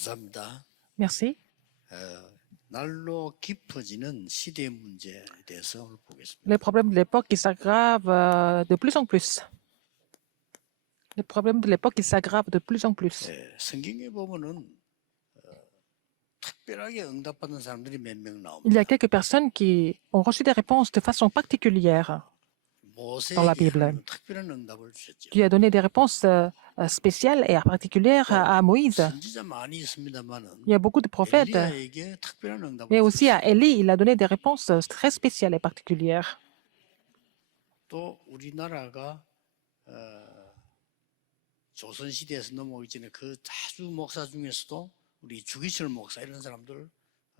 감사합니다. Merci. 날로 깊어지는 시대 문제에 대해서 오늘 보겠습니다. Les problèmes de l'époque qui s'aggravent de plus en plus. Les problèmes de l'époque qui s'aggravent de plus en plus. 성경에 보면은 특별하게 응답받는 사람들이 몇 명 Il y 나옵니다. a quelques personnes qui ont reçu des réponses de façon particulière dans la 모세에게 Bible. 하나님은 특별한 응답을 주셨죠. Dieu a donné des réponses spéciales et particulières à Moïse. 선지자 많이 있습니다만은 Il y a beaucoup de prophètes, 엘리야에게 특별한 응답을 mais aussi 주셨어요. à Élie, il a donné des réponses très spéciales et particulières. 또 우리나라가 조선 시대에서 넘어오기 전에 그 자주 목사 중에서도 우리 주기철 목사 이런 사람들,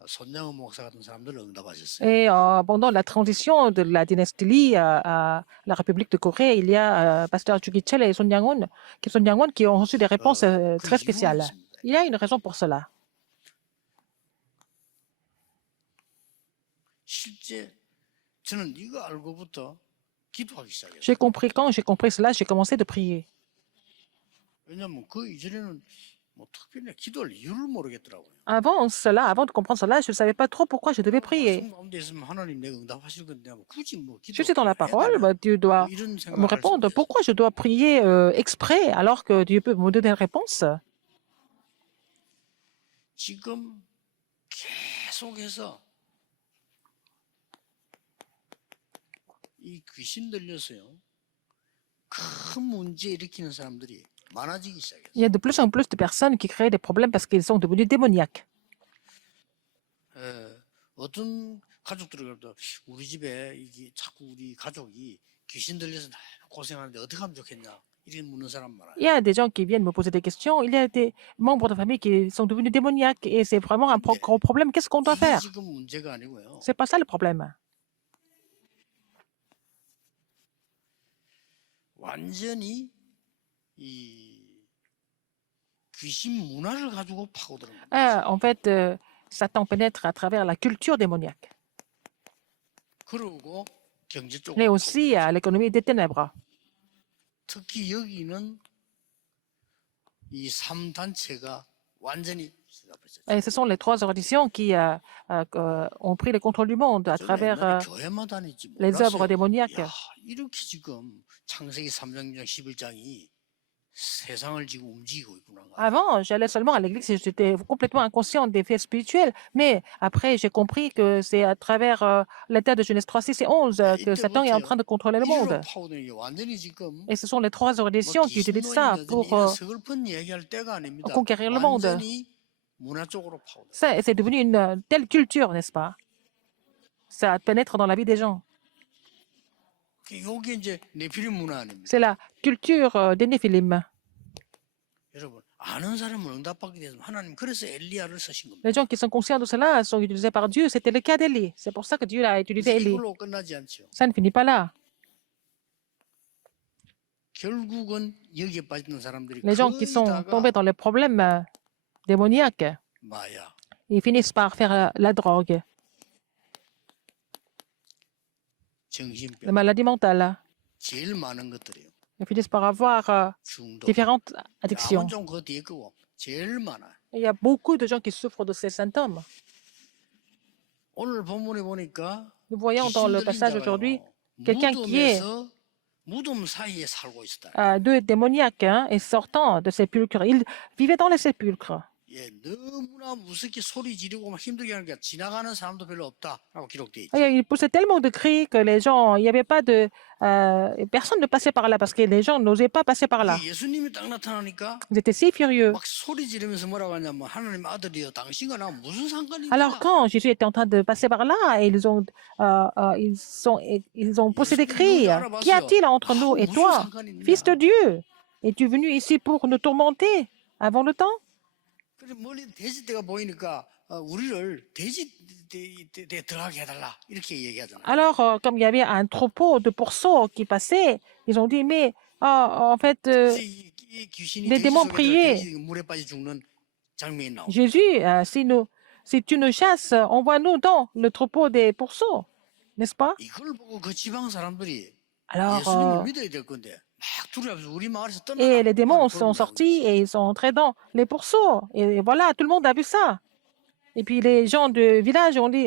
손양호 목사 같은 사람들 응답하셨어요. Et pendant la transition de la dynastie Li à la République de Corée, il y a Pasteur Chugichel et Son Yang-won qui ont reçu des réponses 그 très 이유가 spéciales. 있습니다. Il y a une raison pour cela. 실제 저는 이거 알고부터 기도하기 시작했어요. Quand j'ai compris cela, j'ai commencé de prier. 왜냐하면 그 이전에는 뭐 특별히 기도할 이유를 모르겠더라고요. Avant cela, avant de comprendre cela, je ne savais pas trop pourquoi je devais prier. 말씀 가운데 있으면 하나님 내가 응답하실 건데 뭐 굳이 뭐 Je suis dans la 기도해야 parole, 되나? Dieu doit 뭐 이런 me 생각을 할 répondre. 수도 있어요. Pourquoi je dois prier exprès alors que Dieu peut me donner une réponse? 지금 계속해서 이 귀신 들려서요 큰 문제 일으키는 사람들이 많아지기 Il 시작했어요. y a de plus en plus de personnes qui créent des problèmes parce qu'ils sont devenus démoniaques. 어떤 가족들을 그래도 우리 집에 이게 자꾸 우리 가족이 귀신 들려서 너무 고생하는데 어떻게 하면 좋겠냐 이렇게 묻는 사람 많아요. Il y a des gens qui viennent me poser des questions. Il y a des membres de famille qui sont devenus démoniaques et c'est vraiment un gros problème. Qu'est-ce qu'on doit 이게 faire? 지금 문제가 아니고요. C'est pas ça le problème. 완전히 이 귀신 문화를 가지고 파고드는 겁니다. En fait, Satan pénètre à travers la culture démoniaque, 그리고 경제 mais 쪽으로 aussi à l'économie des ténèbres. 특히 여기는 이 3단체가 완전히 시작했죠. Et ce sont les trois auditions qui ont pris le contrôle du monde à 저는 travers 옛날에 교회만 다니지 les œuvres 몰랐어요. démoniaques. 야, 이렇게 지금 창세기 3장 11장이 세상을 지금 움직이고 있구나. Avant, j'allais seulement à l'église et j'étais complètement inconscient des faits spirituels. Mais après, j'ai compris que c'est à travers l'état de Genèse 3, 6 et 11 que Satan est en train de contrôler le 이리로 monde. 파고드는 게 완전히 지금 Et ce sont les trois 뭐 auditions qui utilisent ça 귀신노인이라든지 pour 이런 서글픈 얘기할 때가 아닙니다. conquérir le monde. 완전히 문화 쪽으로 파고드. C'est devenu une telle culture, n'est-ce pas? Ça pénètre dans la vie des gens. 이게 이제 네피림 문화 아닙니까? C'est la culture des Néphilim. 여러분 아는 사람은 응답받게 되면 하나님 그래서 엘리야를 쓰신 겁니다. Les gens qui sont conscients de cela sont utilisés par Dieu. C'était le cas d'Élie. C'est pour ça que Dieu a utilisé Élie. 이걸로 끝나지 않죠. Ça ne finit pas là. 결국은 여기에 빠지는 사람들이 Les gens qui 거의 sont 다가 tombés dans les problèmes démoniaques, 마약, ils finissent par faire la drogue, la 정신병, maladie mentale. 제일 많은 것들이에요. Ils finissent par avoir 중독. différentes 야만 addictions. 좀그 뒤에 거고 제일 많아요. Il y a beaucoup de gens qui souffrent de ces symptômes. 오늘 본문에 보니까 Nous voyons dans le passage aujourd'hui quelqu'un qui est 무덤에서 무덤 사이에 살고 있었다. démoniaque et sortant de sépulcres. Il vivait dans les sépulcres. 예, 너무나 무섭게 소리 지르고 막 힘들게 하니까 지나가는 사람도 별로 없다라고 기록돼 있죠. Et il poussait tellement de cris que les gens, il n'y avait pas de... personne ne passait par là parce que les gens n'osaient pas passer par là. 예수님이 딱 나타나니까 Ils étaient si furieux. 막 소리 지르면서 뭐라고 하냐면 하나님 아들이여 당신과 나 무슨 상관이 Alors 있냐? quand Jésus était en train de passer par là, et ils ont poussé des cris. Qu'y a-t-il entre nous et toi, fils de Dieu? Es-tu venu ici pour nous tourmenter avant le temps? 그래 멀리 돼지떼가 보이니까 우리를 돼지떼 들어가게 해달라 이렇게 얘기하잖아요. Alors, comme il y avait un troupeau de pourceaux qui passait, ils ont dit, mais en fait, 이 귀신이 les 돼지 démons 속에 priaient. 돼지 물에 빠져 죽는 장면이 나오고. Jésus, si tu nous chasses, envoie-nous dans le troupeau des pourceaux, n'est-ce pas? 이걸 보고 그 지방 사람들이 Alors, 예수님을 믿어야 될 건데 막 두려워서 우리 마을에서 떠나라 Et les démons 하고 sont 돌고 sortis et ils sont entrés dans les pourceaux. Et voilà, tout le monde a vu ça. Et puis les gens du village ont dit,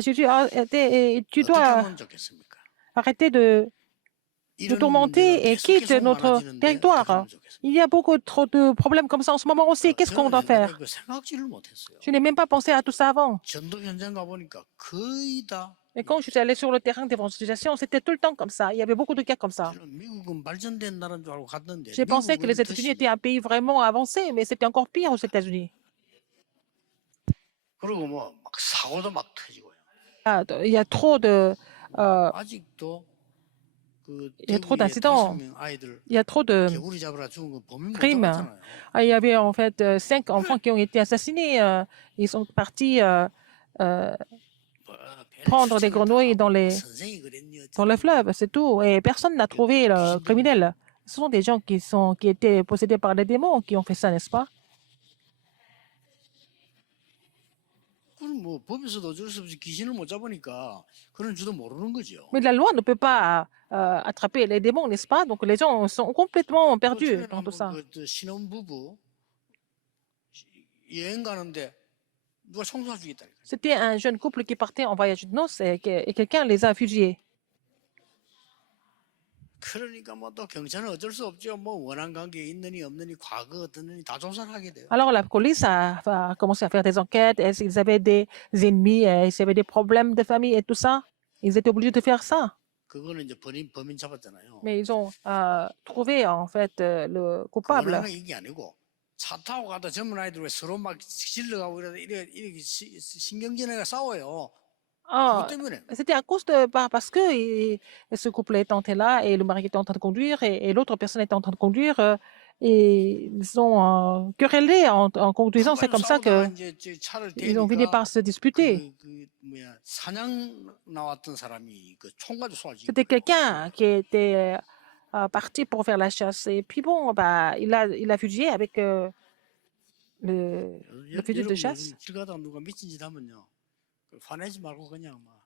Jésus, tu 어떻게 dois 하면 좋겠습니까? arrêter de 이런 문제가 tourmenter et quitte 계속 notre 많아지는데 어떻게 territoire. 하면 좋겠습니까? Il y a beaucoup trop de problèmes comme ça en ce moment aussi. Qu'est-ce qu'on 저는 doit 옛날에 faire? 그 생각지를 못했어요. Je n'ai même pas pensé à tout ça avant. 전도 현장 가보니까 거의 다 Et quand je suis allé sur le terrain d'évangélisation, c'était tout le temps comme ça. Il y avait beaucoup de cas comme ça. 저는 미국은 발전된 나라인 줄 알고 갔는데 J'ai pensé que les 미국은 더 États-Unis 심해. étaient un pays vraiment avancé, mais c'était encore pire aux États-Unis. 그리고 뭐 막 사고도 막 터지고요. Il y a trop de, 아직도 그 il y a trop 대구에 d'incidents. 5명 아이들 Il y a trop de 개구리 잡으라 죽은 거 범인 못 crimes. 잡았잖아요. Il y avait en fait 5 enfants qui ont été assassinés. Ils sont partis 뭐, prendre des grenouilles dans 선생이 그랬니 le 어쩌니. fleuve, c'est tout. Et personne n'a trouvé le criminel. Ce sont des gens qui étaient possédés par les démons qui ont fait ça, n'est-ce pas? 그럼 뭐 법에서도 어쩔 수 없이 귀신을 못 잡으니까 그런 줄도 모르는 거죠. Mais la loi ne peut pas attraper les démons, n'est-ce pas? Donc les gens sont complètement 그 perdus 최근에 dans tout ça. 한번 그 신혼 부부 여행 가는데 누가 총쏴 죽였다니까. C'était un jeune couple qui partait en voyage de noces et quelqu'un les a fusillés. 그러니까 뭐 또 경찰은 어쩔 수 없죠. 뭐 원한 관계 있느니 없느니 과거 어떠느니 다 조사를 하게 돼요. Alors la police a commencé à faire des enquêtes. Est-ce qu'ils avaient des ennemis? Est-ce qu'il y avait des problèmes de famille et tout ça? Ils étaient obligés de faire ça. 그거는 이제 범인 잡았잖아요. Mais ils ont trouvé en fait le 그 coupable. 원하는 이게 아니고 차 타고 가다 젊은 아이들 왜 서로 막 질러가고 이렇게 신경전에가 싸워요. 그것 Ah, 때문에 c'était à cause parce que ce couple était là et le mari était en train de conduire et l'autre personne était en train de conduire et ils ont querellé en conduisant. C'est 그걸 comme ça 싸우다가 que 이제 저 차를 ils ont fini 대니까 par se disputer. 그 뭐야 사냥 나왔던 사람이 그 총 가지고 쏴지. C'était quelqu'un qui était parti pour faire la chasse et puis bon, bah, il a fusillé avec le fusil de chasse. 길 가다가 누가 미친 짓 하면요. 화내지 말고 그냥 막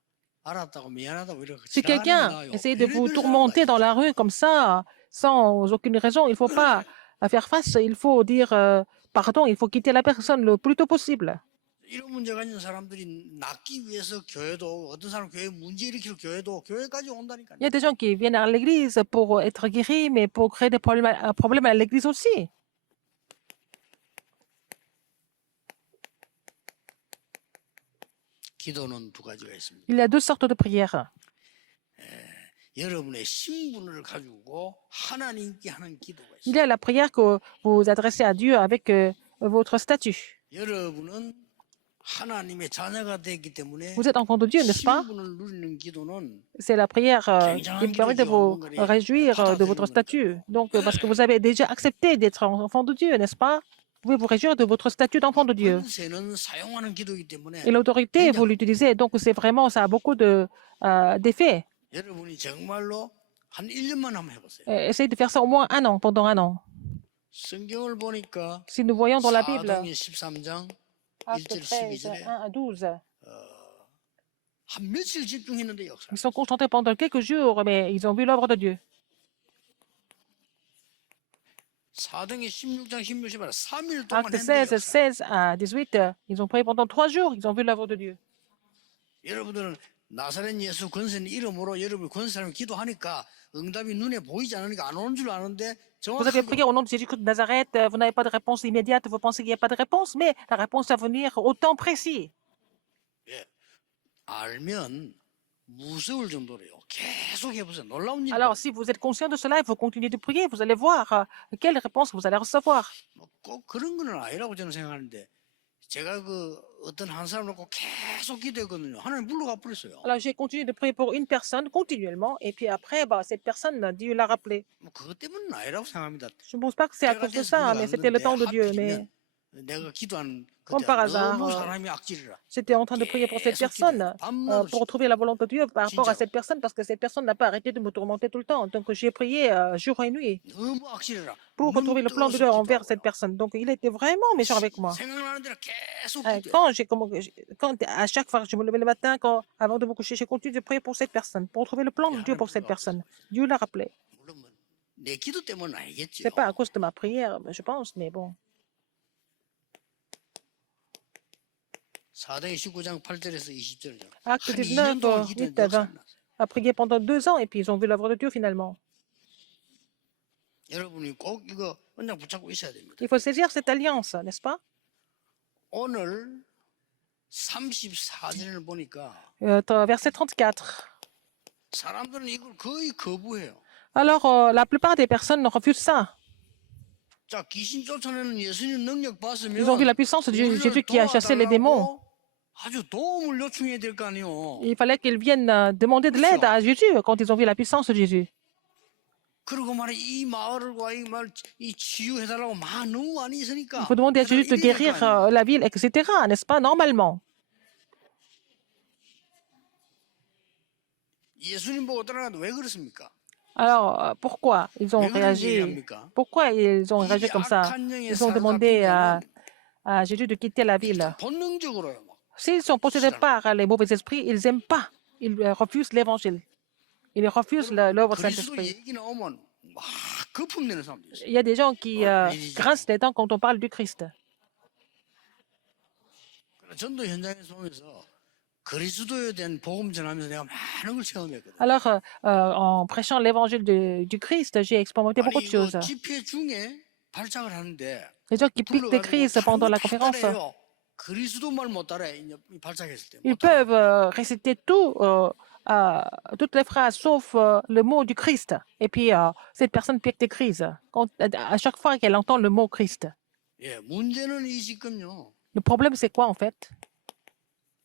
알았다고 미안하다고 이렇게 Si 지랄하는 게 quelqu'un 나아요. essaie de vous 별의별 tourmenter 사람과 dans la rue comme ça, sans aucune raison, il ne faut pas faire face, il faut dire pardon, il faut quitter la personne le plus tôt possible. 이런 문제가 있는 사람들이 낫기 위해서 교회도 어떤 사람 교회 문제 일으키러 교회도 교회까지 온다니까요. Il y a des gens qui viennent à l'église pour être guéris, mais pour créer des problèmes à l'église aussi. 기도는 두 가지가 있습니다. Il y a deux sortes de prières. 여러분의 신분을 가지고 하나님께 하는 기도가 Il 있어요. y a la prière que vous adressez à Dieu avec votre statut. 여러분은 하나님의 자녀가 되기 때문에 Vous êtes enfant de Dieu, n'est-ce pas? 신분을 누리는 기도는 C'est la prière qui me permet de vous réjouir de votre statut. Donc, parce que vous avez déjà accepté d'être enfant de Dieu, n'est-ce pas? Vous pouvez vous réjouir de votre statut d'enfant de Dieu. 권세는 사용하는 기도이기 때문에 Et l'autorité, vous l'utilisez. Donc, c'est vraiment, ça a beaucoup d'effets. 여러분이 정말로 한 1년만 한번 해보세요. Essayez de faire ça au moins un an, pendant un an. 성경을 보니까 Si nous voyons dans la Bible, 사도행전 13장 acte 1절 13, 12절에 1 à 12, 한 며칠 집중했는데 역사. ils sont concentrés pendant quelques jours, mais ils ont vu l'œuvre de Dieu. 사도행전 16장 16절 봐라. 3일 동안 Acte 했는데 16, 역사. 16 à 18, ils ont prié pendant 3 jours, ils ont vu l'œuvre de Dieu. 여러분들은 나사렛 예수 권세는 이름으로 여러분이 권세하면 기도하니까 응답이 눈에 보이지 않으니까 안 오는 줄 아는데 Vous avez 정확하게 prié au nom de Jésus-Christ de Nazareth, vous n'avez pas de réponse immédiate, vous pensez qu'il n'y a pas de réponse, mais la réponse va venir au temps précis. 알면 무서울 정도로요. 계속 해보세요. 놀라운 일. Alors, si vous êtes conscient de cela et vous continuez de prier, vous allez voir quelle réponse vous allez recevoir. 꼭 그런 거는 아니라고 저는 생각하는데 제가 그 어떤 한 사람을 놓고 계속 기도했거든요. 하나님 물러가 버렸어요. Alors, j'ai continué de prier pour une personne continuellement, et puis après, bah, cette personne, Dieu l'a rappelé. 뭐 그것 때문은 아니라고 생각합니다. Je ne pense pas que c'est à cause de ça, mais c'était le temps de Dieu. Mais 내가 기도한 Comme 그때 par hasard, 너무 사람이 악질이라. j'étais en train de prier pour cette personne, pour trouver la volonté de Dieu par rapport à cette personne, parce que cette personne n'a pas arrêté de me tourmenter tout le temps. Donc, j'ai prié jour et nuit 너무 악질이라. pour retrouver le plan de Dieu envers cette personne. Donc, il était vraiment méchant avec moi. 생각나는 대로 계속 Quand à chaque fois que je me levais le matin, avant de me coucher, j'ai continué de prier pour cette personne, pour trouver le plan de Dieu pour cette personne. Dieu l'a rappelé. 물론 뭐 내 기도 때문은 Ce 아니겠죠. n'est pas à cause de ma prière, je pense, mais bon. 사도행 19장 8절에서 20절이죠. Acte 한 19, 2년 동안 8 기도했는데 à 역사 20. 안 났어요. A prié pendant 2 ans et puis ils ont vu l'œuvre de Dieu finalement. 여러분이 꼭 이거 언약 붙잡고 있어야 됩니다. Il faut saisir cette alliance, n'est-ce pas? 오늘 34절을 보니까 Verset 34. 사람들은 이걸 거의 거부해요. Alors, la plupart des personnes refusent ça. 자, 귀신 쫓아내는 예수님 능력 Ils ont vu la 봤으면 puissance de Jésus 우리를 qui a chassé les démons. 도와달라고 아주 도움을 요청해야 될 거 아니에요. Il fallait qu'ils viennent demander de l'aide à Jésus quand ils ont vu la puissance de Jésus. 그리고 말해 이 마을과 이 치유해달라고 너무 많이 있으니까 Il faut demander à Jésus de guérir la ville, etc., n'est-ce pas? Normalement. 예수님 보고 따라가는데 왜 그렇습니까? Alors, pourquoi ils ont 왜 그런 réagi? 얘기합니까? Pourquoi ils ont réagi 이 comme ça? 악한 영의 Ils ont demandé 사로잡힌 à Jésus de quitter la ville. 자는 본능적으로요. 막. S'ils sont possédés par les mauvais esprits, ils n'aiment pas. Ils refusent l'évangile. Ils refusent l'œuvre du 그리스도 Saint-Esprit. 얘기 나오면 막 거품 내는 사람들 있어요. Il y a des gens qui grincent les dents quand on parle du Christ. 그러나 전도 현장에서 보면서 그리스도에 대한 복음 전하면서 내가 많은 걸 체험했거든. Alors, en prêchant l'évangile du Christ, j'ai expérimenté 아니 beaucoup de choses. 이거 집회 중에 발작을 하는데 Les gens qui piquent des crises pendant la conférence, 따라해요. 그리스도 말 못 따라해. 이제 발작했을 때. ils 못 따라해. peuvent réciter toutes les phrases sauf le mot du Christ. Et puis, cette personne pique des crises à chaque fois qu'elle entend le mot Christ. 예, 문제는 이 지금요. Le problème, c'est quoi en fait?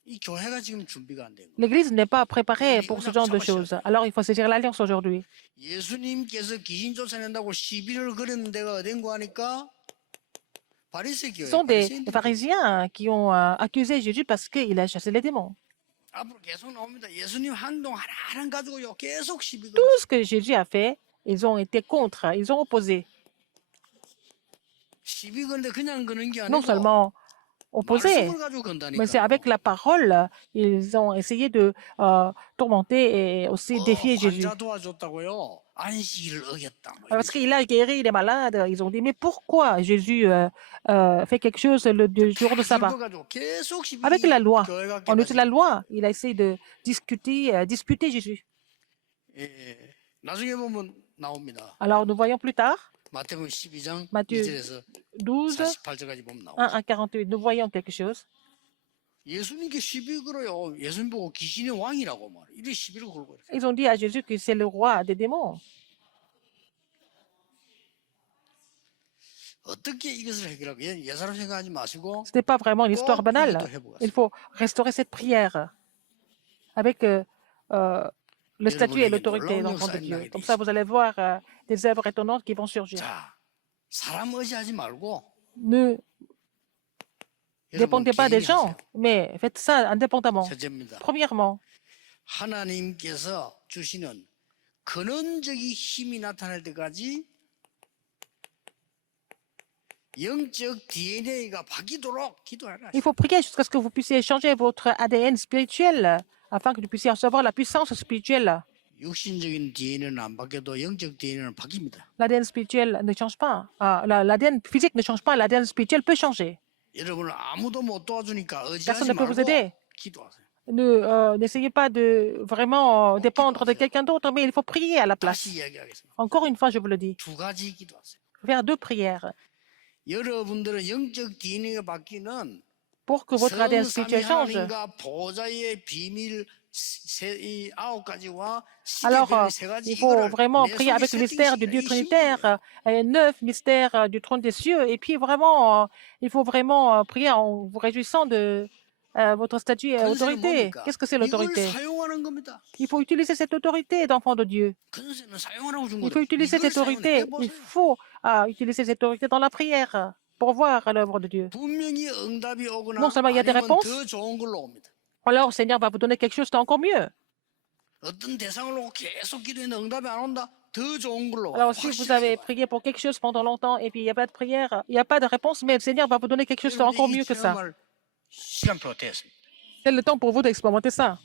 이 교회가 지금 준비가 안 된 거예요. L'Église n'est pas préparée pour ce genre de choses. Alors, il faut saisir l'alliance aujourd'hui. 예수님께서 귀신 쫓아낸다고 시비를 걸은 데가 어딘 거 하니까 바리새 Ce 교회. sont des pharisiens qui ont accusé Jésus parce qu'il a chassé les démons. 앞으로 계속 나옵니다. 예수님 행동 하나하나 가지고요. 계속 시비 걸어. Tout ce que Jésus a fait, ils ont été contre, ils ont opposé. 시비 거는데 그냥 거는 게 Non 아니고 seulement opposé, 말씀을 가지고 건다니까. mais c'est avec la parole, ils ont essayé de tourmenter et aussi défier Jésus. 환자 도와줬다고요. 안식일을 어겼다. 뭐 Parce qu'il a guéri les malades, ils ont dit, mais pourquoi Jésus fait quelque chose le jour de sabbat? 가지고 계속 시비 Avec la loi, 교회가 en utilisant la 깨닫습니다. loi, il a essayé de disputer Jésus. 예, 나중에 보면 나옵니다. Alors nous voyons plus tard, 마태복음 12장 Matthieu 2절에서 12, 48절까지 보면 1 나옵니다. à 48, nous voyons quelque chose. 예수님께 시비 걸어요. 예수님 보고 귀신의 왕이라고 말해. 이래 시비를 걸고 이렇게. Ils ont dit à Jésus que c'est le roi des démons. 어떻게 이것을 해결하고 예사로 생각하지 마시고 Ce n'est pas vraiment une histoire 꼭 banale. 이것도 해보겠습니다. Il faut restaurer cette prière avec le statut et l'autorité d'enfant de Dieu. Comme ça, vous allez voir des œuvres étonnantes qui vont surgir. 자, 사람 의지하지 말고 Ne 여러분 dépendez pas des 개인이 gens, 하세요. mais faites ça indépendamment. 첫째입니다. Premièrement, 하나님께서 주시는 근원적인 힘이 나타날 때까지 영적 DNA가 바뀌도록 기도하라. il faut prier jusqu'à ce que vous puissiez changer votre ADN spirituel afin que vous puissiez recevoir la puissance spirituelle. 육신적인 DNA는 안 바뀌어도 영적 DNA는 바뀝니다. L'ADN spirituel ne change pas. L'ADN physique ne change pas, l'ADN spirituel peut changer. 여러분을 아무도 못 도와주니까 의지하지 Personne ne peut vous 말고 aider. 기도하세요. N'essayez pas de vraiment dépendre de quelqu'un d'autre, mais il faut prier à la place. 다시 이야기하겠습니다. Encore une fois, je vous le dis, 두 가지 기도하세요. faire 2 prières 여러분들은 영적 DNA가 바뀌는 pour que votre ADN spirituel change. 하나님과 보좌의 비밀 이 9가지와 Alors, 시계별 세 가지 il faut 이거를 vraiment 내 prier 속에 avec le mystère du Dieu 세팅시키라. 이 Trinitaire, et 9 mystères du trône des cieux, et puis vraiment, il faut vraiment prier en vous réjouissant de votre statut et 권세는 autorité. 뭡니까? Qu'est-ce que c'est 이걸 l'autorité? 사용하는 겁니다. Il faut utiliser cette autorité d'enfant de Dieu. 권세는 사용하라고 준 Il 거예요. faut utiliser cette autorité. Il faut utiliser cette autorité dans la prière pour voir l'œuvre de Dieu. 분명히 응답이 오거나 Non seulement il y a des 아니면 réponses. 더 좋은 걸로 옵니다. Alors, le Seigneur va vous donner quelque chose d'encore mieux. 어떤 대상을 놓고 계속 기도했는데 응답이 안 온다? 더 좋은 걸로 와요. Alors, si vous avez prié pour quelque chose pendant longtemps et puis il n'y a pas de prière, il n'y a pas de réponse, mais le Seigneur va vous donner quelque chose d'encore mieux que ça. 시간표 됐습니다. C'est le temps pour vous d'expérimenter ça.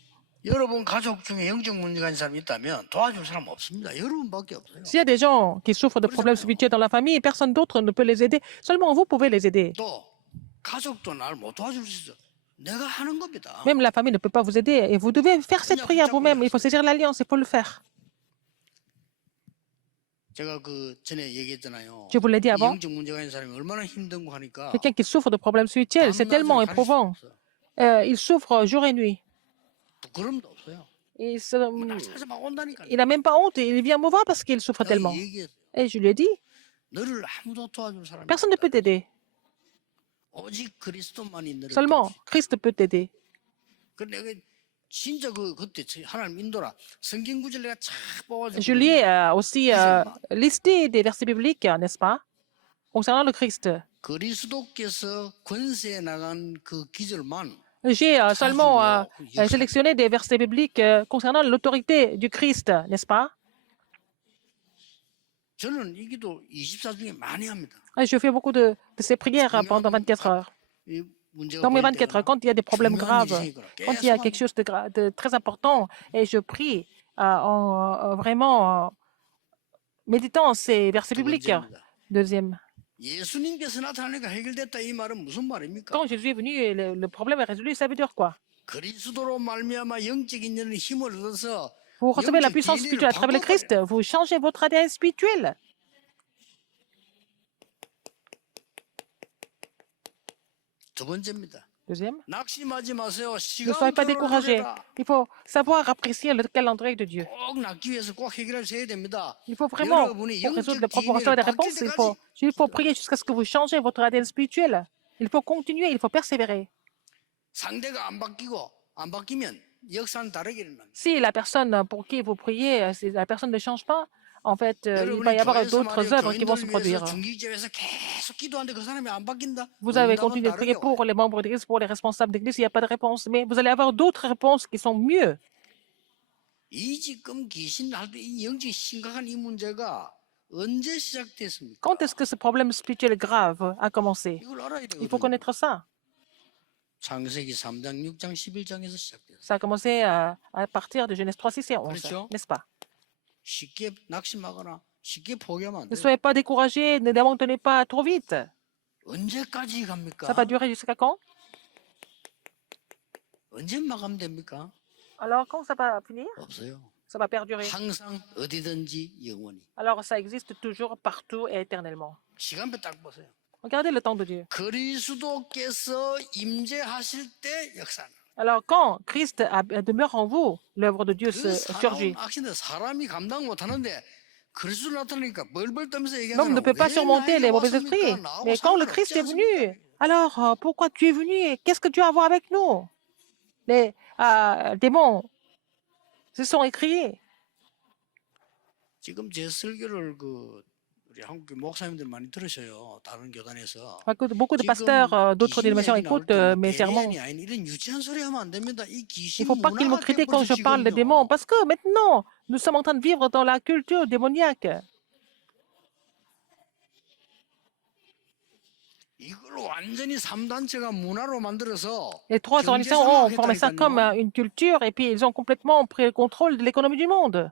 여러분 가족 중에 영적 문제가 있는 사람이 있다면 도와줄 사람 없습니다. 여러분밖에 없어요. S'il y a des gens qui souffrent de problèmes spirituels dans la famille, personne d'autre ne peut les aider. Seulement vous pouvez les aider. 또 가족도 나를 못 도와줄 수 있어. 내가 하는 겁니다. Même la famille ne peut pas vous aider. Et vous devez faire cette prière vous-même. Il faut saisir l'alliance, il faut le faire. 제가 그 전에 얘기했잖아요. Je vous l'ai dit 이 avant. 영적 문제가 있는 사람이 얼마나 힘든 거 하니까 Quelqu'un qui souffre de problèmes spirituels, c'est tellement 밤낮을 가릴 수가 éprouvant. 없어. Il souffre jour et nuit. 부끄럼도 없어요. Il 날 찾아 막 온다니까. n'a même pas honte. Il vient me voir parce qu'il souffre tellement. 내가 얘기했어요. Et je lui ai dit, 너를 아무도 도와줄 사람이 personne ne 없다. peut t'aider. 오직 그리스도만이 너를 Seulement 도와줄. Christ peut t'aider. 그 내가 진짜 그때 하나님 인도라 성경 구절 내가 쫙 뽑아주고 Je lui ai aussi listé des versets bibliques, n'est-ce pas, concernant le Christ. 그리스도께서 권세에 나간 그 기절만 J'ai seulement sélectionné des versets bibliques concernant l'autorité du Christ, n'est-ce pas? 저는 이 기도 24 중에 많이 합니다. Et je fais beaucoup de ces prières pendant 24 heures. 이 문제가 Dans mes 보일 24 heures, 때가 quand il y a des problèmes 중요한 graves, 일이 생기거나 quand il y a 계속 quelque chose de très important, et je prie en vraiment méditant ces versets 두 bibliques. 번째입니다. Deuxième, 예수님께서 나타나니까 해결됐다 이 말은 무슨 말입니까? quand Jésus est venu, le problème est résolu, ça veut dire quoi? 그리스도로 말미암아 영적인 일은 힘을 얻어서 Vous recevez la 영적 puissance DNA를 spirituelle à travers le Christ, 바꿔버려요. vous changez votre ADN spirituel. 두 번째입니다. Deuxième, 낙심하지 마세요. ne 시간 soyez pas 표를 découragés. 노려라. Il faut savoir apprécier le calendrier de Dieu. 꼭 낫기 위해서 꼭 해결을 해야 됩니다. Il faut vraiment, 여러분이 pour résoudre 영적 les problèmes, recevoir DNA를 des 바뀔 réponses, 때까지 il faut prier jusqu'à ce que vous changez votre ADN spirituel. Il faut continuer, il faut persévérer. 상대가 안 바뀌고 안 바뀌면 역사는 다르게 일어납니다. Si la personne pour qui vous priez, si la personne ne change pas, en fait, il va 여러분이 y avoir 교회에서 d'autres 말이에요. œuvres qui vont se 교인들을 위해서 produire. 중기제에서 계속 기도하는데 그 사람이 안 바뀐다? Vous avez 응답은 continué de prier 다르게 pour 와요. les membres d'église, pour les responsables d'église, il n'y a pas de réponse. Mais vous allez avoir d'autres réponses qui sont mieux. 이 지금 귀신 할 때 이 영적 심각한 이 문제가 언제 시작됐습니까? Quand est-ce que ce problème spirituel grave a commencé? 이걸 알아야 Il faut 되거든요. connaître ça. 창세기 3장, 6장, 11장에서 시작됐어요. Ça a commencé à partir de Genèse 3, 6 et 11, 그렇죠? n'est-ce pas? 쉽게 낙심하거나 쉽게 포기하면 안 Ne 돼요. soyez pas découragés, ne n'abandonnez pas trop vite. 언제까지 갑니까? Ça va durer jusqu'à quand? 언제 마감됩니까? Alors, quand ça va finir? 없어요. Ça va perdurer. 항상 어디든지 영원히. Alors, ça existe toujours, partout et éternellement. 시간표 딱 보세요. Regardez le temps de Dieu. 그리스도께서 임재하실 때 역사는. Alors, quand Christ demeure en vous, l'œuvre de Dieu 그 surgit. 사나운 악신들 사람이 감당 못하는데 그리스도 나타나니까 벌벌 떠면서 L'homme ne peut pas 얘기하잖아. surmonter les mauvais esprits. Mais quand le Christ est venu, alors pourquoi tu es venu? Qu'est-ce que tu as à voir avec nous? Les démons se sont écriés. 지금 제 설교를 우리 한국 목사님들 많이 들으셔요. 다른 교단에서. Beaucoup de pasteurs d'autres dénominations écoutent mes sermons. 이런 유치한 소리 하면 안 됩니다. 이 Il 귀신 ne faut pas qu'ils me 문화가 critiquent quand je 돼버렸어, parle des 지금요. démons, parce que maintenant, nous sommes en train de vivre dans la culture démoniaque. 이걸 완전히 3단체가 문화로 만들어서 Les trois organisations ont formé ça comme une culture et puis ils ont complètement pris le contrôle de l'économie du monde.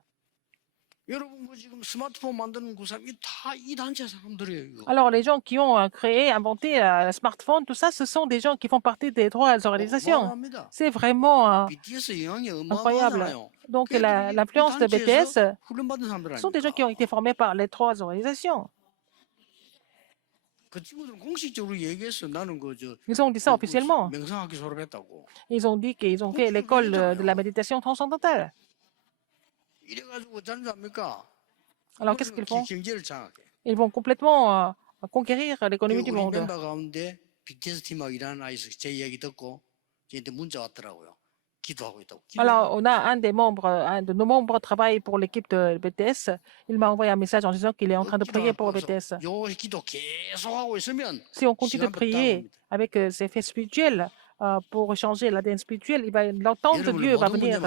여러분 지금 스마트폰 만드는 그 사람이 다 이 단체 사람들이에요. 이거. Alors, les gens qui ont créé, inventé le smartphone, tout ça, ce sont des gens qui font partie des trois organisations. 어마어마합니다. C'est vraiment BTS 영향이 incroyable. 어마어마하잖아요. Donc, 걔들이 l'influence de 이 단체에서 BTS 훈련받은 사람들 sont des gens qui ont 아닙니까? été formés par les trois organisations. 그 친구들은 공식적으로 얘기했어. 나는 Ils ont dit ça officiellement. 명상학교 졸업했다고. Ils ont dit qu'ils ont fait l'école de la méditation transcendantale. 이래가지고 자는 줄 압니까? Alors, qu'est-ce qu'ils font? 경제를 장악해. Ils vont complètement conquérir l'économie du 우리 monde. 멤버 가운데 BTS 팀하고 일하는 아이 제 이야기 듣고 저한테 문자 왔더라고요. 기도하고 있다고. Alors, on a un de nos membres travaille pour l'équipe de BTS. Il m'a envoyé un message en disant qu'il est en train de prier pour BTS. 요 기도 계속하고 있으면 Si on continue de prier avec ces faits spirituels pour changer l'ADN spirituel, l'entente de Dieu va venir.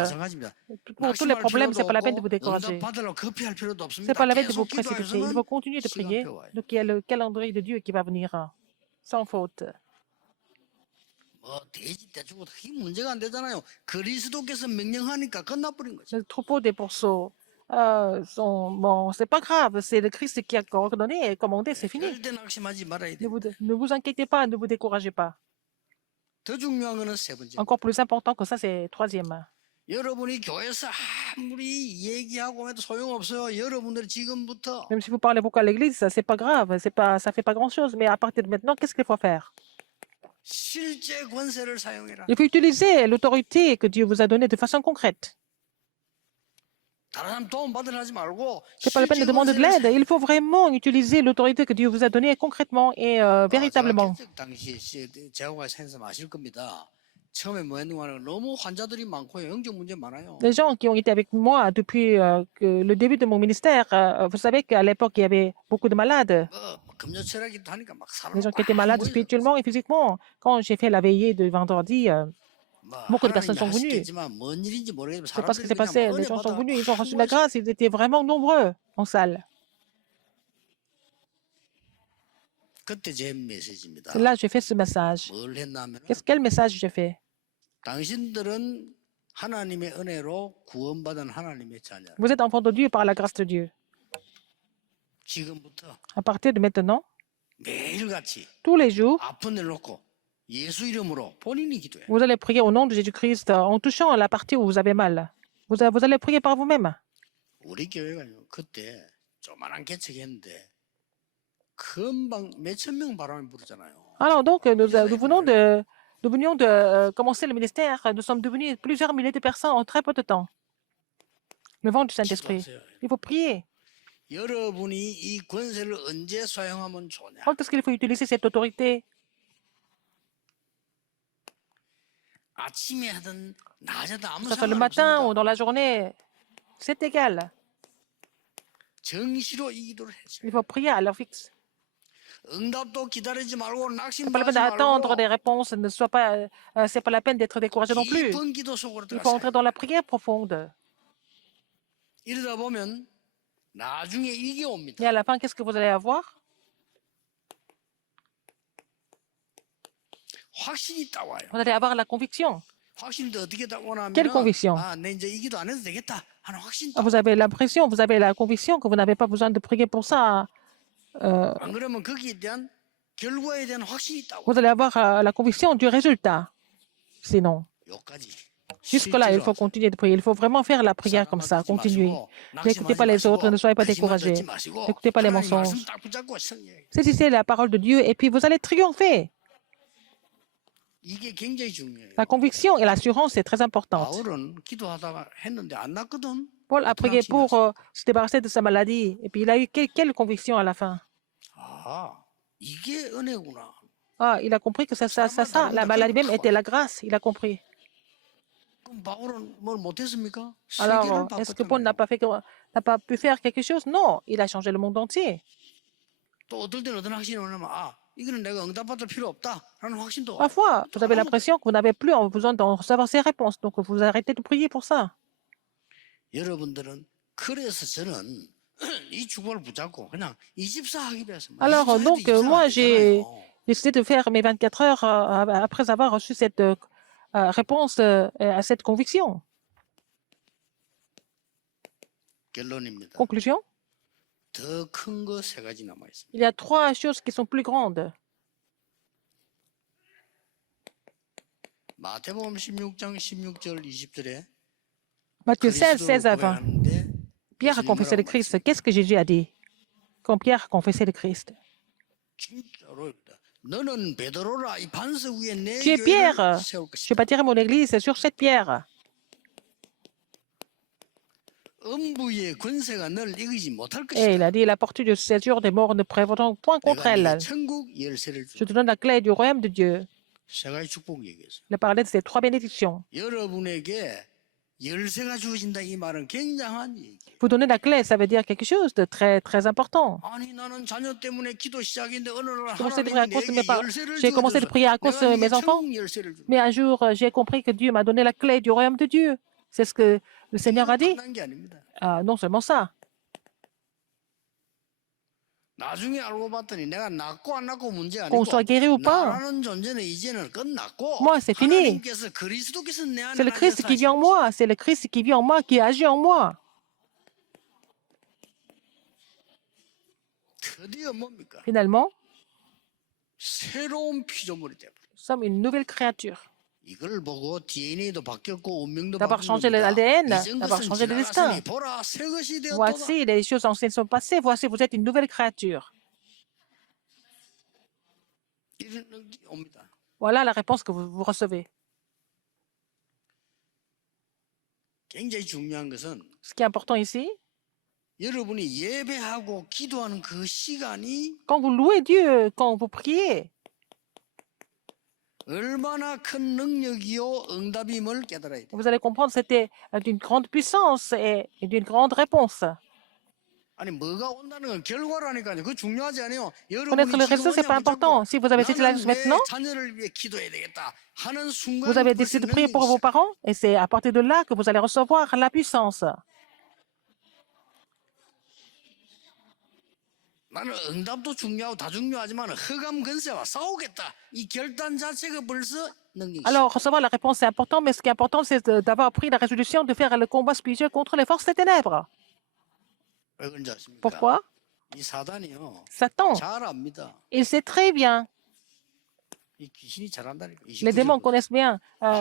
Pour tous les problèmes, ce n'est pas la peine de vous décourager. Ce n'est pas la peine de vous précipiter. Il faut continuer de prier. Donc, il y a le calendrier de Dieu qui va venir sans faute. 뭐 돼지 떼주고 그게 문제가 안 되잖아요. 그리스도께서 명령하니까 끝나버린 거죠. Le troupeau des pourceaux bon, c'est pas grave, c'est le Christ qui a ordonné et commandé, c'est fini. 절대 낙심하지 말아야 Ne vous, 됩니다. ne vous inquiétez pas, ne vous découragez pas. 더 중요한 거는 세 번째. Encore plus important que ça, c'est troisième. 여러분이 교회에서 아무리 얘기하고 해도 소용없어요. 여러분들이 지금부터 Même si vous parlez beaucoup à l'église, ça, c'est pas grave, c'est pas, ça fait pas grand-chose. Mais à partir de maintenant, qu'est-ce qu'il faut faire? 실제 권세를 사용해라. Il faut utiliser l'autorité que Dieu vous a donnée de façon concrète. 다른 사람 도움 받으려 하지 말고 C'est pas la peine de 실제 demander de 권세를 l'aide. Il faut vraiment utiliser l'autorité que Dieu vous a donnée concrètement et véritablement. 제가 당시 제호가 sense 아실 겁니다. 처음에 뭐 했는가 하면 너무 환자들이 많고 영적 문제 많아요. Les gens qui ont été avec moi depuis le début de mon ministère, vous savez qu'à l'époque, il y avait beaucoup de malades. 금요철학기도 하니까 막 Les 사람이 gens qui étaient 막 malades 모여서 spirituellement et physiquement. Quand j'ai fait la veillée de vendredi, 뭐 beaucoup de 하나님이 personnes sont venues. 하시겠지만 뭔 일인지 모르겠지만 C'est pas ce qui 사람들이 s'est 그냥 passé. 막 Les 은혜 gens sont 받아 venus, ils ont 막 reçu la 모여서 grâce, ils étaient vraiment nombreux en salle. 그때 제 메시지입니다. C'est là que j'ai fait ce message. 뭘 했냐면 Quel message j'ai fait? 당신들은 하나님의 은혜로 구원받은 하나님의 자녀. Vous êtes enfants de Dieu par la grâce de Dieu. 지금부터 À partir de maintenant, 매일같이 tous les jours, 아픈 일 놓고 예수 이름으로 본인이 기도해. vous allez prier au nom de Jésus-Christ en touchant la partie où vous avez mal. Vous allez prier par vous-même. 우리 교회가요 그때 조만한 개척했는데 금방 몇천 명 바람이 부르잖아요. Alors donc, nous venions de commencer le ministère. Nous sommes devenus plusieurs milliers de personnes en très peu de temps. Le vent du Saint-Esprit. 기도하세요. Il faut prier. 여러분이 이 권세를 언제 사용하면 좋냐? Quand est-ce qu'il faut utiliser cette autorité? 아침에 하든 낮에든 아무 Que ce soit le matin ou 상관없습니다. dans la journée, c'est égal. 정시로 이 기도를 해야죠. Il faut prier à l'heure fixe. 응답도 기다리지 말고 C'est pas la peine 낙심하지 d'attendre 말고 des réponses. Ne soit pas, c'est pas la peine d'être découragé non plus. 깊은 기도 속으로 Il faut entrer 들어가세요. dans la prière profonde. 이러다 보면 나중에 이게 Et 옵니다. à la fin, qu'est-ce que vous allez avoir? 확신이 딱 와요. Vous allez avoir la conviction. 확신도 어떻게 딱 오냐면 Quelle conviction? 내 이제 이 기도 안 해도 되겠다 하는 확신. Vous avez l'impression, vous avez la conviction que vous n'avez pas besoin de prier pour ça. 안 그러면 거기에 대한 결과에 대한 확신이 딱 와. Vous allez avoir la conviction du résultat. Sinon, 여기까지. jusque-là, il faut continuer de prier. Il faut vraiment faire la prière comme ça, continuer. N'écoutez pas les autres, ne soyez pas découragés. N'écoutez pas les mensonges. Saisissez la parole de Dieu et puis vous allez triompher. 이게 굉장히 중요해요. La conviction et l'assurance, c'est très importante. 바울은 기도하다가 했는데 안 낫거든. Paul a prié pour se débarrasser de sa maladie. Et puis il a eu quelle conviction à la fin? 아, 이게 은혜구나. Ah, il a compris que ça, la maladie même était la grâce. Il a compris. 그럼 바울은 뭘 못했습니까? Alors, 세계를 est-ce que Paul 바꿨잖아요. n'a pas pu faire quelque chose? Non, il a changé le monde entier. 또 어떨 때는 어떤 확신이 오냐면 이거는 내가 응답받을 필요 없다라는 확신도 와요. Parfois, 또 vous avez 아무도- l'impression que vous n'avez plus besoin d'en recevoir ces réponses. Donc, vous arrêtez de prier pour ça. 여러분들은 그래서 저는 이 축복을 붙잡고 그냥 24 하기로 했습니다. Alors, 24 해도 donc, 24 moi, 안 j'ai 되잖아요. décidé de faire mes 24 heures après avoir reçu cette réponse à cette conviction. 결론입니다. Conclusion, 더 큰 거 세 가지 남아 있습니다. il y a trois choses qui sont plus grandes. 마태복음 16장 16절 20절에 Matthieu 16, 16 à 20. Pierre a confessé le Christ. Qu'est-ce que Jésus a dit quand Pierre a confessé le Christ? 진짜로 너는 베드로라 이 반석 위에 내 Tu es Pierre. 교회를 세울 Je 것이다. bâtirai mon église sur cette pierre. 음부의 권세가 널 이기지 못할 Et il 것이다. a dit, la portée du séjour des morts ne prévaudra point contre 내가 elle. 네게 천국 열쇠를 Je 주. te donne la clé du royaume de Dieu. 세 가지 축복 얘기했어. Il a parlé de ces trois bénédictions. 여러분에게 열쇠가 주어진다 이 말은 굉장한 얘기. Vous donner la clé, ça veut dire quelque chose de très, très important. 아니 나는 자녀 때문에 기도 시작인데 어느 날 Commencé de prier à 하나님이 cause de 내게 mes parents. 열쇠를 J'ai commencé de 주어줘서 prier à cause de 내가 mes 네게 enfants. 천국 열쇠를 주. Mais un jour, j'ai compris que Dieu m'a donné la clé du royaume de Dieu. C'est ce que le Seigneur a dit. 게 아닙니다. Non seulement ça. 나중에 알고 봤더니 내가 낫고 안 낫고 문제 qu'on 아니고 soit guéri ou pas, 나라는 존재는 이제는 끝났고 moi, c'est fini. 하나님께서 그리스도께서 내 안에 C'est le Christ 나셔서 qui vit en 하시는 moi. C'est le Christ qui vit en moi, qui agit en moi. 드디어 뭡니까? Finalement, 새로운 피조물이 되어버려. nous sommes une nouvelle créature. 이걸 보고 DNA도 바뀌었고 운명도 D'avoir 바뀐 changé 겁니다. l'ADN, 이전 d'avoir 것은 changé le 지나갔으니 destin. 보라 새 것이 되었도다. Voici, les choses anciennes sont passées. Voici, vous êtes une nouvelle créature. 이런 능력이 옵니다. Voilà la réponse que vous recevez. 굉장히 중요한 것은 Ce qui est important ici, 여러분이 예배하고 기도하는 그 시간이 quand vous louez Dieu, quand vous priez, 얼마나 큰 능력이요 응답임을 깨달아야 돼요. vous allez comprendre que c'était d'une grande puissance et d'une grande réponse. 아니 뭐가 온다는 건 결과라니까요. 그거 중요하지 않아요. Connaître le 여러분이 résultat, ce n'est pas important. Si vous avez cette 나는 alliance 왜 maintenant, 자녀를 위해 기도해야 되겠다 하는 순간 vous avez décidé de prier pour vos parents et c'est à partir de là que vous allez recevoir la puissance. 나는 응답도 중요하고 다 중요하지만 흑암 근세와 싸우겠다. 이 결단 자체가 벌써 능력이죠. Alors, recevoir la réponse, c'est important, mais ce qui est important, c'est d'avoir pris la résolution de faire le combat spirituel contre les forces des ténèbres. 왜 그런지 아십니까? Pourquoi? 이 사단이요. Satan, 잘 압니다. il sait très bien. 이 귀신이 잘한다니까. Les démons connaissent bien.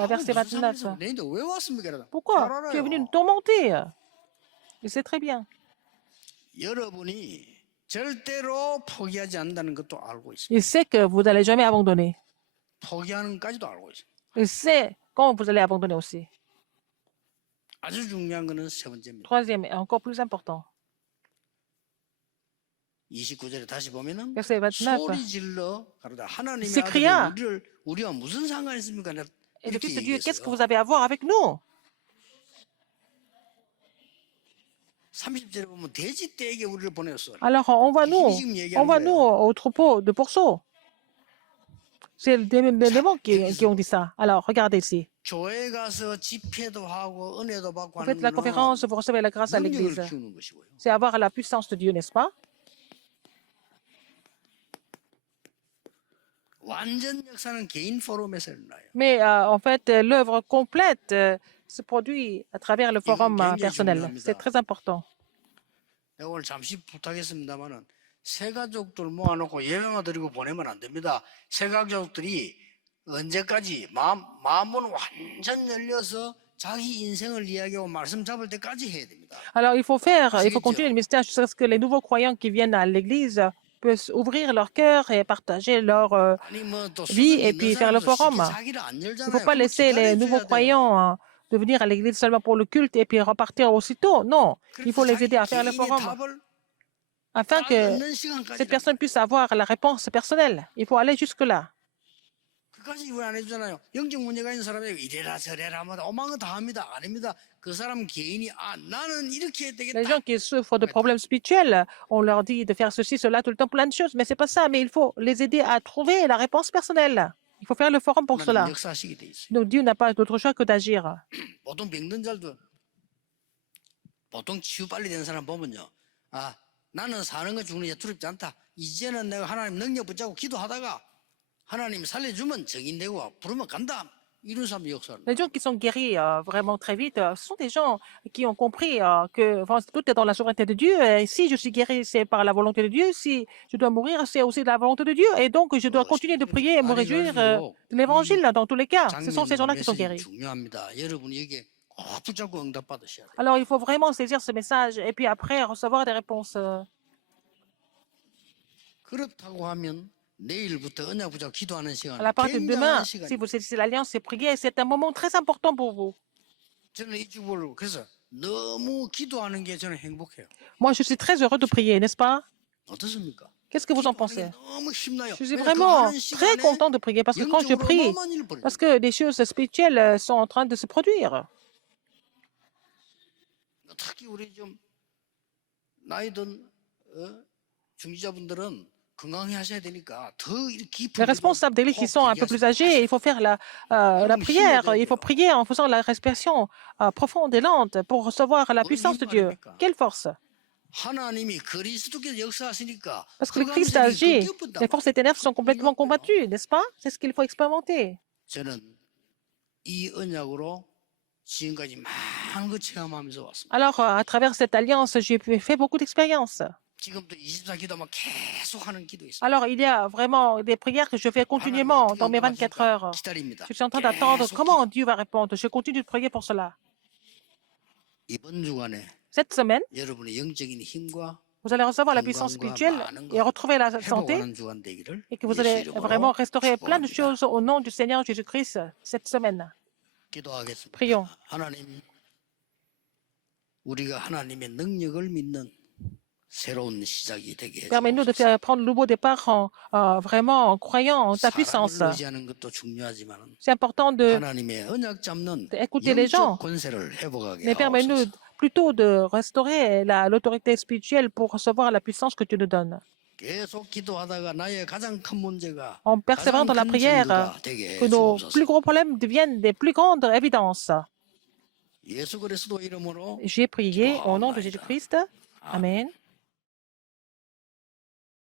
Verset 무슨 29. 상관에서 내인데 왜 왔습니까? 이러다. Pourquoi? 잘 Tu es venu 알아요. nous tourmenter. Il sait très bien. 여러분이 절대로 포기하지 않는다는 것도 알고 있습니다. Il sait que vous n'allez jamais abandonner. 포기하는까지도 알고 있습니다. Il sait quand vous allez abandonner aussi. 아주 중요한 것은 세 번째입니다. Troisième, et encore plus important. 29절에 다시 보면은 Verset 29. 소리 질러 가로다 하나님의 s'écria. 아들이 우리와 무슨 상관이 있습니까? Et le 이렇게 Fils de Dieu, qu'est-ce que 얘기했어요. vous avez à voir avec nous? 30절에 보면 돼지 떼에게 우리를 보냈어. Alors, envoie-nous au troupeau de pourceaux. C'est les démons qui ont dit ça. Alors, regardez ici. 교회 가서 집회도 하고 은혜도 받고 Vous 하는 faites la 거는 conférence, vous recevez la grâce à 능력을 l'Église. 키우는 것이고요. C'est avoir la puissance de Dieu, n'est-ce pas? 완전 역사는 개인 포럼에서 일어나요. Mais en fait, l'œuvre complète se produit à travers le forum 굉장히 personnel. 중요합니다. C'est très important. 내가 오늘 잠시 부탁했습니다만은 새 가족들 모아놓고 예배만 드리고 보내면 안 됩니다. 새 가족들이 언제까지 마음은 완전 열려서 자기 인생을 이야기하고 말씀 잡을 때까지 해야 됩니다. Alors, il faut continuer le mystère jusqu'à ce que les nouveaux croyants qui viennent à l'Église puissent ouvrir leur cœur et partager leur 아니 뭐또 vie et puis faire le forum. Il ne faut pas laisser les nouveaux croyants de venir à l'église seulement pour le culte et puis repartir aussitôt. Non, il faut les aider à faire le forum afin que cette personne puisse avoir la réponse personnelle. Il faut aller jusque-là. 그까지 이걸 안 해주잖아요. 영적 문제가 있는 사람이 이래라 저래라 하면 오만은 다 합니다. 아닙니다. 그 사람 개인이 나는 이렇게 해야 되겠다. Les gens qui souffrent de problèmes spirituels, on leur dit de faire ceci, cela, tout le temps, plein de choses, mais c'est pas ça. Mais il faut les aider à trouver la réponse personnelle. Il faut faire le forum pour cela. 역사하시게 돼 있어요. Donc Dieu n'a pas d'autre choix que d'agir. 보통 병든 자도 보통 치유 빨리 되는 사람 보면요. 나는 사는 거 죽는 게 두렵지 않다. 이제는 내가 하나님 능력 붙잡고 기도하다가 하나님 살려주면 정인되고 부르면 간다. 이런 사람 역사를. Les gens qui sont guéris vraiment très vite, ce sont des gens qui ont compris que tout est dans la souveraineté de Dieu. Et si je suis guéri, c'est par la volonté de Dieu. Si je dois mourir, c'est aussi de la volonté de Dieu. Et donc, je dois continuer de prier et me réjouir de l'évangile dans tous les cas. Ce sont ces gens-là qui sont guéris. 중요합니다. 여러분이 여기에 꼭 붙잡고 응답 받으셔야 돼요. Alors, il faut vraiment saisir ce message et puis après recevoir des réponses. 그렇다고 하면 내일부터 언약 붙잡고 기도하는 시간. À la partir de demain, 굉장한 si 시간이에요. vous saisissez l'alliance et priez, c'est un moment très important pour vous. 저는 이 주보를 그래서 너무 기도하는 게 저는 행복해요. Moi, je suis très heureux de prier, n'est-ce pas? 어떻습니까? Qu'est-ce que vous en pensez? 너무 힘나요. Je suis vraiment très content de prier parce que quand je prie, parce que des choses spirituelles sont en train de se produire. 특히 우리 좀 나이 든 중지자분들은 건강히 하셔야 되니까 더 깊은 Les responsables d'église qui sont un peu plus âgés, il faut faire la prière, il faut prier en faisant la respiration profonde et lente pour recevoir la puissance de Dieu. Quelle force! 하나님이 그리스도께서 역사하시니까 Parce que le 흑암 Christ 세력이 agit, les 꺾여본단 forces des ténèbres sont complètement combattues, n'est-ce pas? C'est ce qu'il faut expérimenter. 저는 이 언약으로 지금까지 많은 거 체험하면서 왔습니다. Alors, à travers cette alliance, j'ai fait beaucoup d'expériences. 지금도 24기도만 계속 하는 기도 있습니다. Alors, il y a vraiment des prières que je fais continuellement dans mes 24 heures. 기다립니다. Je suis en train d'attendre 계속 comment Dieu va répondre. Je continue de prier pour cela. 이번 주간에 Cette semaine, 여러분의 영적인 힘과 vous allez recevoir la puissance spirituelle et retrouver la santé 회복하는 주간 되기를 et que vous 예수 allez 이름으로 vraiment restaurer plein de 축복합니다. choses au nom du Seigneur Jésus-Christ cette semaine. 기도하겠습니다. Prions. 하나님, 우리가 하나님의 능력을 믿는 새로운 시작이 되게 Permets-nous de 해주옵소서. faire prendre le nouveau départ vraiment en croyant en ta puissance. 사람을 의지하는 것도 중요하지만 C'est important 하나님의 언약 잡는 d'écouter les gens, 영적 권세를 회복하게 mais permets-nous 하옵소서. plutôt de restaurer l'autorité spirituelle pour recevoir la puissance que tu nous donnes. 계속 기도하다가 나의 가장 큰 문제가 En persévérant dans la 가장 큰 prière, 증거가 되게 que nos 해주옵소서. plus gros problèmes deviennent des plus grandes évidences. 예수 그리스도 이름으로 J'ai prié au nom de Jésus-Christ. Amen.